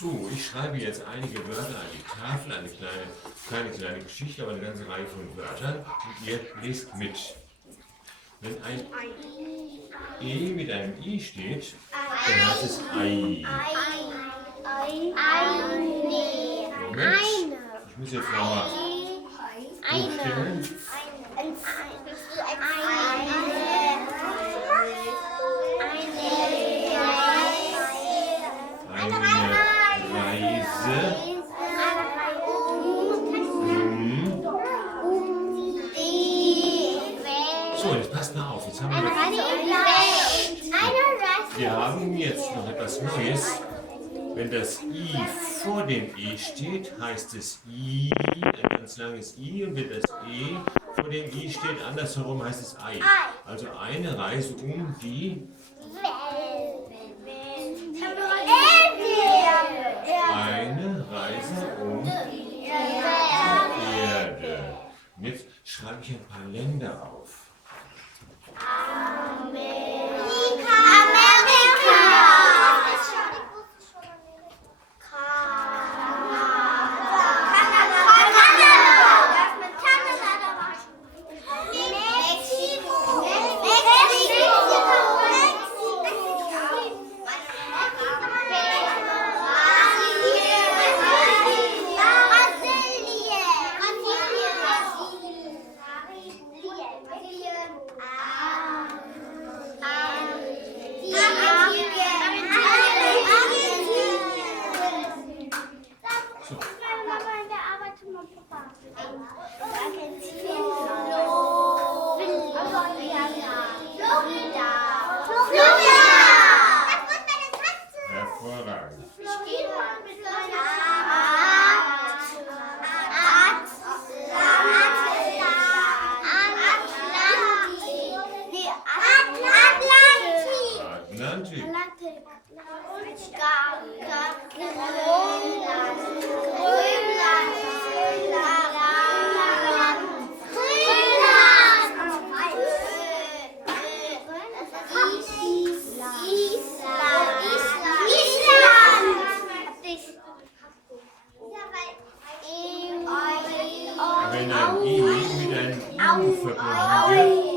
So, ich schreibe jetzt einige Wörter an die Tafel, eine kleine Geschichte, aber eine ganze Reihe von Wörtern und ihr lest mit. Wenn ein E mit einem I steht, dann heißt es Ei. Moment, ich muss jetzt nochmal hochstellen. So, jetzt passt mal auf. Jetzt haben wir haben jetzt noch etwas Neues. Wenn das I vor dem E steht, heißt es I, ein ganz langes I. Und wenn das E vor dem I steht, andersherum heißt es Ei. Also eine Reise um die die Erde. Und jetzt schreibe ich ein paar Länder auf. Wenn ein I mit einem U verbunden wird,